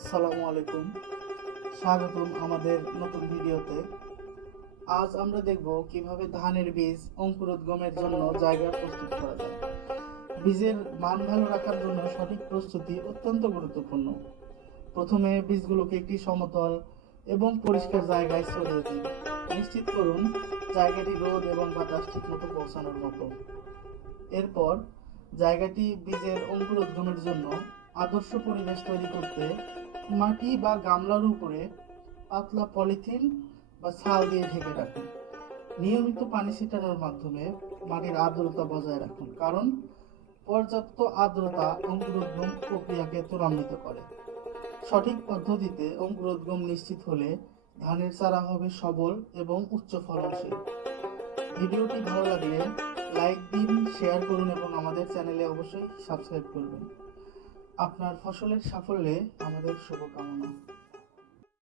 আসসালামু আলাইকুম, স্বাগতম আমাদের নতুন ভিডিওতে। আজ আমরা দেখব কিভাবে ধানের বীজ অঙ্কুরোদ্গমের জন্য জায়গা প্রস্তুত করা যায়। বীজের মান ভালো রাখার জন্য সঠিক প্রস্তুতি অত্যন্ত গুরুত্বপূর্ণ। প্রথমে বীজগুলোকে একটি সমতল এবং পরিষ্কার জায়গায় ছড়িয়ে দিন। নিশ্চিত করুন জায়গাটি রোদ এবং বাতাস ঠিকমতো পৌঁছানোর মতো। এরপর জায়গাটি বীজের অঙ্কুরোদ্গমের জন্য আদর্শ পরিবেশ তৈরি করতে মাটি বা গামলার উপরে পাতলা পলিথিন বা ছাল দিয়ে ঢেকে রাখুন। নিয়মিত পানি ছিটানোর মাধ্যমে মাটির আর্দ্রতা বজায় রাখুন, কারণ পর্যাপ্ত আর্দ্রতা অঙ্কুরোদ্গম প্রক্রিয়াকে ত্বরান্বিত করে। সঠিক পদ্ধতিতে অঙ্কুরোদ্গম নিশ্চিত হলে ধানের চারা হবে সবল এবং উচ্চ ফলনশীল। ভিডিওটি ভালো লাগলে লাইক দিন, শেয়ার করুন এবং আমাদের চ্যানেলে অবশ্যই সাবস্ক্রাইব করবেন। আপনার ফসলের সাফল্যে আমাদের শুভকামনা।